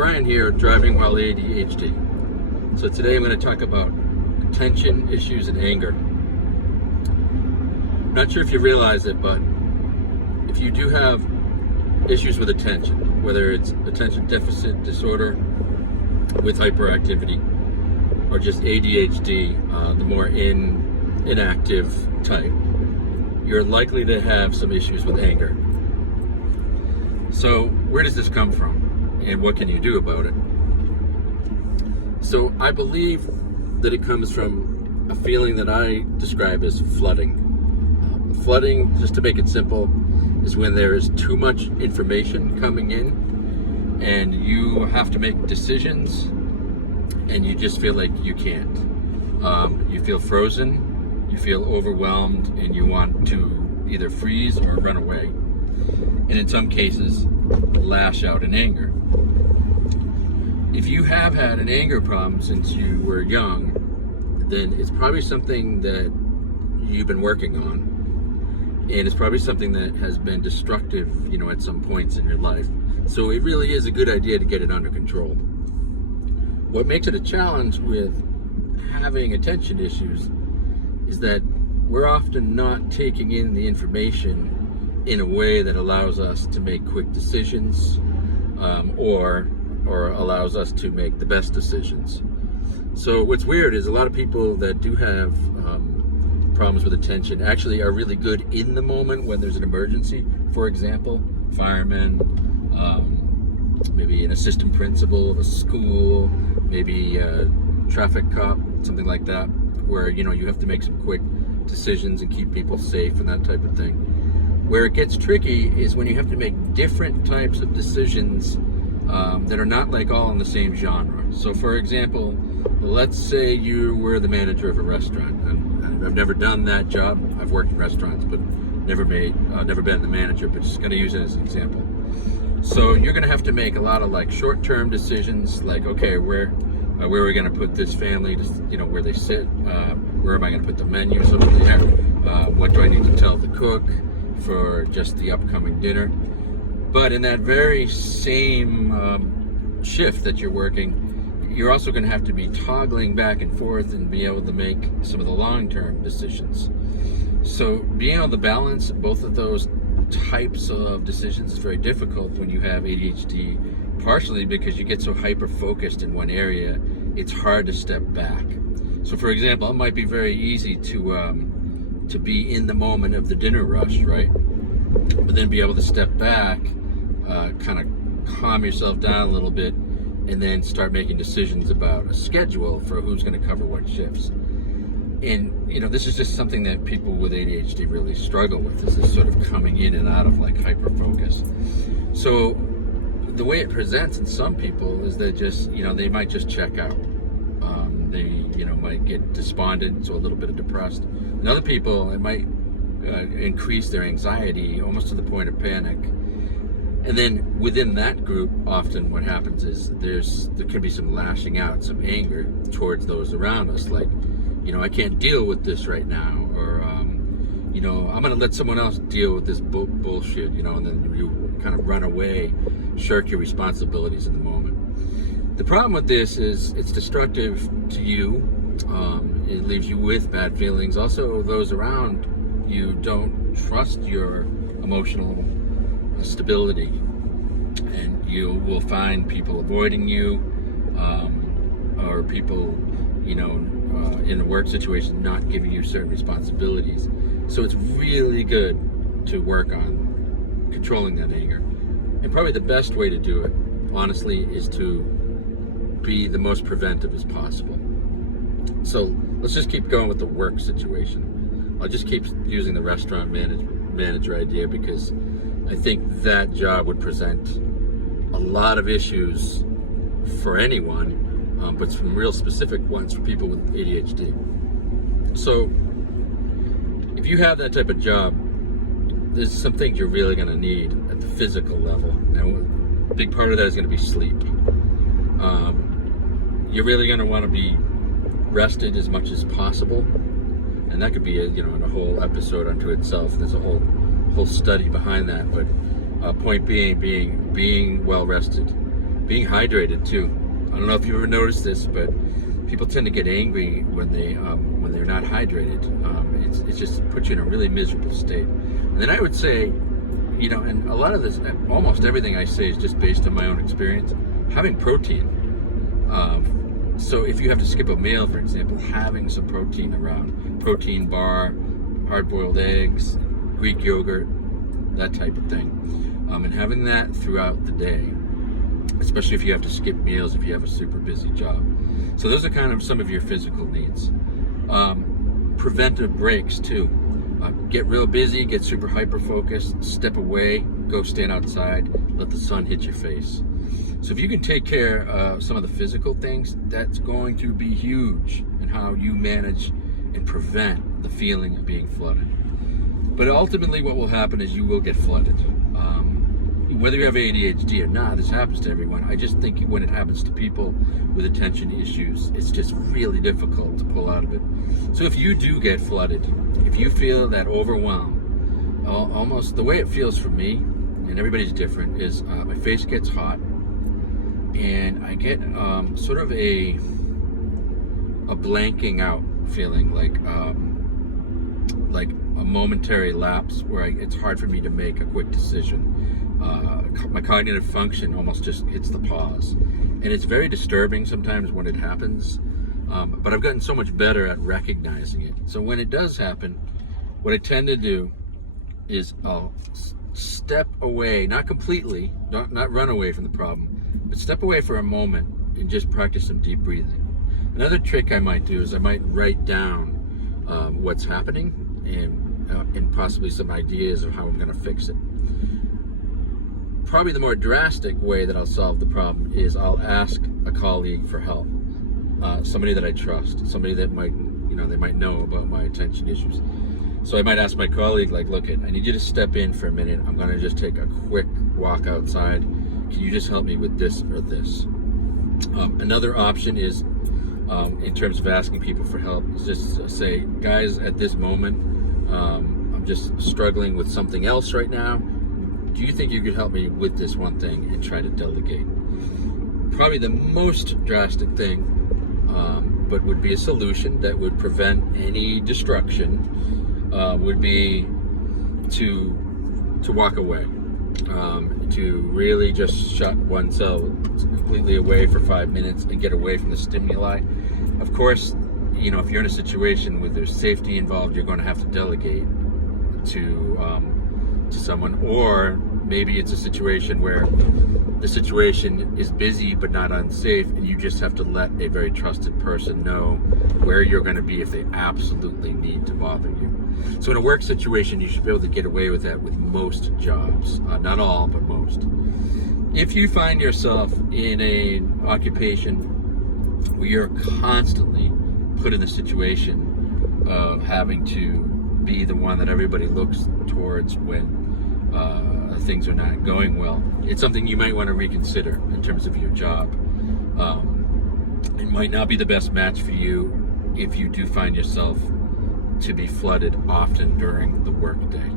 Brian here, driving while ADHD. So today I'm going to talk about attention issues and anger. Not sure if you realize it, but if you do have issues with attention, whether it's attention deficit disorder with hyperactivity or just ADHD, the more inactive type, you're likely to have some issues with anger. So where does this come from? And what can you do about it? So I believe that it comes from a feeling that I describe as flooding. Flooding, just to make it simple, is when there is too much information coming in and you have to make decisions and you just feel like you can't. You feel frozen, you feel overwhelmed, and you want to either freeze or run away. And in some cases, lash out in anger. If you have had an anger problem since you were young, then it's probably something that you've been working on. And it's probably something that has been destructive, at some points in your life. So it really is a good idea to get it under control. What makes it a challenge with having attention issues is that we're often not taking in the information in a way that allows us to make quick decisions, or allows us to make the best decisions. So what's weird is a lot of people that do have problems with attention actually are really good in the moment when there's an emergency. For example, firemen, maybe an assistant principal of a school, maybe a traffic cop, something like that, where you have to make some quick decisions and keep people safe and that type of thing. Where it gets tricky is when you have to make different types of decisions that are not like all in the same genre. So for example, let's say you were the manager of a restaurant, and I've never done that job. I've worked in restaurants, but never been the manager, but just going to use it as an example. So you're going to have to make a lot of short-term decisions, like, okay, where are we going to put this family, where they sit, where am I going to put the menu, so there, what do I need to tell the cook for just the upcoming dinner. But in that very same shift that you're working, you're also going to have to be toggling back and forth and be able to make some of the long-term decisions. So being able to balance both of those types of decisions is very difficult when you have ADHD, partially because you get so hyper-focused in one area, it's hard to step back. So for example, it might be very easy to be in the moment of the dinner rush, right? But then be able to step back, kind of calm yourself down a little bit, and then start making decisions about a schedule for who's going to cover what shifts. And this is just something that people with ADHD really struggle with, is this sort of coming in and out of hyper focus. So the way it presents in some people is that just they might just check out. They might get despondent, so a little bit of depressed. In other people, it might increase their anxiety almost to the point of panic. And then within that group, often what happens is there can be some lashing out, some anger towards those around us, like, I can't deal with this right now, or I'm going to let someone else deal with this bullshit, and then you kind of run away, shirk your responsibilities in the moment. The problem with this is it's destructive to you. It leaves you with bad feelings. Also, those around you don't trust your emotional stability, and you will find people avoiding you, or people, in a work situation not giving you certain responsibilities. So it's really good to work on controlling that anger. And probably the best way to do it, honestly, is to be the most preventive as possible. So let's just keep going with the work situation. I'll just keep using the restaurant manager idea because I think that job would present a lot of issues for anyone, but some real specific ones for people with ADHD. So if you have that type of job, there's some things you're really going to need at the physical level. And a big part of that is going to be sleep. You're really going to want to be rested as much as possible, and that could be a whole episode unto itself. There's a whole study behind that. But point being well rested, Being hydrated too. I don't know if you ever noticed this, but people tend to get angry when they're not hydrated. It just puts you in a really miserable state. And then I would say, and a lot of this, almost everything I say is just based on my own experience. Having protein. So if you have to skip a meal, for example, having some protein around, protein bar, hard-boiled eggs, Greek yogurt, that type of thing, and having that throughout the day, especially if you have to skip meals, if you have a super busy job. So those are kind of some of your physical needs. Preventive breaks too. Get real busy, get super hyper-focused, step away, go stand outside, let the sun hit your face. So if you can take care of some of the physical things, that's going to be huge in how you manage and prevent the feeling of being flooded. But ultimately what will happen is you will get flooded. Whether you have ADHD or not, this happens to everyone. I just think when it happens to people with attention issues, it's just really difficult to pull out of it. So if you do get flooded, if you feel that overwhelm, almost the way it feels for me, and everybody's different, is my face gets hot, and I get sort of a blanking out feeling, like a momentary lapse where it's hard for me to make a quick decision. My cognitive function almost just hits the pause, and it's very disturbing sometimes when it happens, but I've gotten so much better at recognizing it. So when it does happen, what I tend to do is I'll step away, not completely, not run away from the problem, but step away for a moment and just practice some deep breathing. Another trick I might do is I might write down what's happening and possibly some ideas of how I'm going to fix it. Probably the more drastic way that I'll solve the problem is I'll ask a colleague for help, somebody that I trust, somebody that might know about my attention issues. So I might ask my colleague, like, look, I need you to step in for a minute. I'm going to just take a quick walk outside. Can you just help me with this or this? Another option is, in terms of asking people for help, is just say, guys, at this moment, I'm just struggling with something else right now. Do you think you could help me with this one thing, and try to delegate? Probably the most drastic thing, but would be a solution that would prevent any destruction, would be to walk away, to really just shut oneself completely away for 5 minutes and get away from the stimuli. Of course, if you're in a situation where there's safety involved, you're going to have to delegate to someone, or maybe it's a situation where the situation is busy but not unsafe, and you just have to let a very trusted person know where you're going to be if they absolutely need to bother you. So in a work situation, you should be able to get away with that with most jobs. Not all, but most. If you find yourself in an occupation where you're constantly put in the situation of having to be the one that everybody looks towards when things are not going well, it's something you might want to reconsider in terms of your job. It might not be the best match for you if you do find yourself to be flooded often during the workday.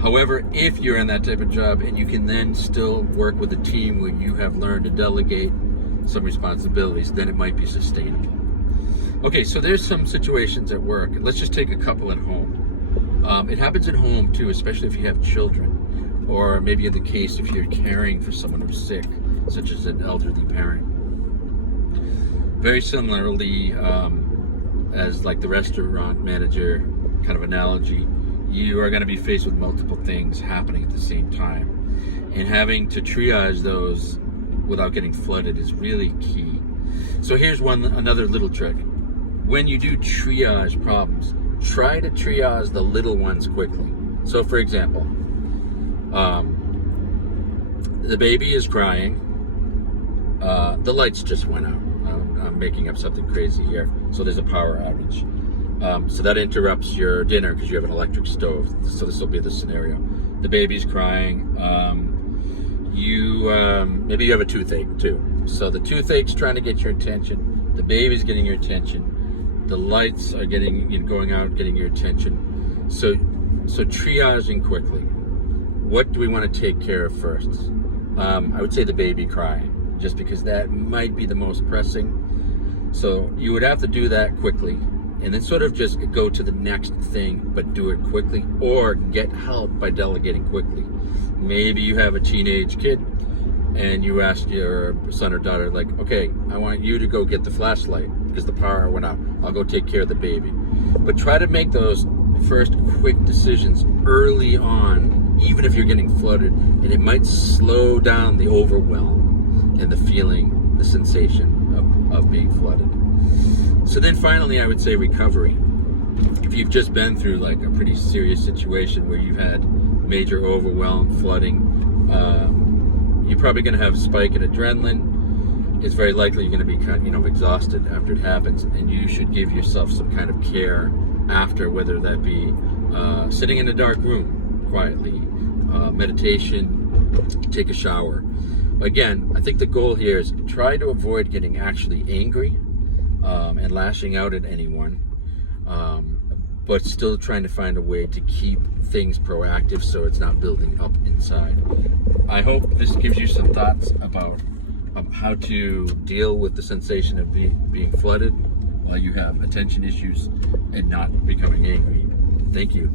However, if you're in that type of job and you can then still work with a team where you have learned to delegate some responsibilities, then it might be sustainable. Okay, so there's some situations at work. Let's just take a couple at home. It happens at home too, especially if you have children, or maybe in the case if you're caring for someone who's sick, such as an elderly parent. Very similarly, as like the restaurant manager kind of analogy, you are going to be faced with multiple things happening at the same time, and having to triage those without getting flooded is really key. So here's another little trick. When you do triage problems, try to triage the little ones quickly. So for example, the baby is crying, the lights just went out. I'm making up something crazy here. So there's a power outage. So that interrupts your dinner because you have an electric stove. So this will be the scenario. The baby's crying. Maybe you have a toothache too. So the toothache's trying to get your attention. The baby's getting your attention. The lights are going out, getting your attention. So triaging quickly. What do we want to take care of first? I would say the baby crying. just because that might be the most pressing. So you would have to do that quickly and then sort of just go to the next thing, but do it quickly, or get help by delegating quickly. Maybe you have a teenage kid and you ask your son or daughter, like, okay, I want you to go get the flashlight because the power went out. I'll go take care of the baby. But try to make those first quick decisions early on, even if you're getting flooded, and it might slow down the overwhelm and the feeling, the sensation of being flooded. So then finally, I would say recovery. If you've just been through like a pretty serious situation where you've had major overwhelm, flooding, you're probably going to have a spike in adrenaline. It's very likely you're going to be kind of, exhausted after it happens, and you should give yourself some kind of care after, whether that be sitting in a dark room quietly, meditation, take a shower. Again, I think the goal here is try to avoid getting actually angry and lashing out at anyone, but still trying to find a way to keep things proactive so it's not building up inside. I hope this gives you some thoughts about how to deal with the sensation of being flooded while you have attention issues and not becoming angry. Thank you.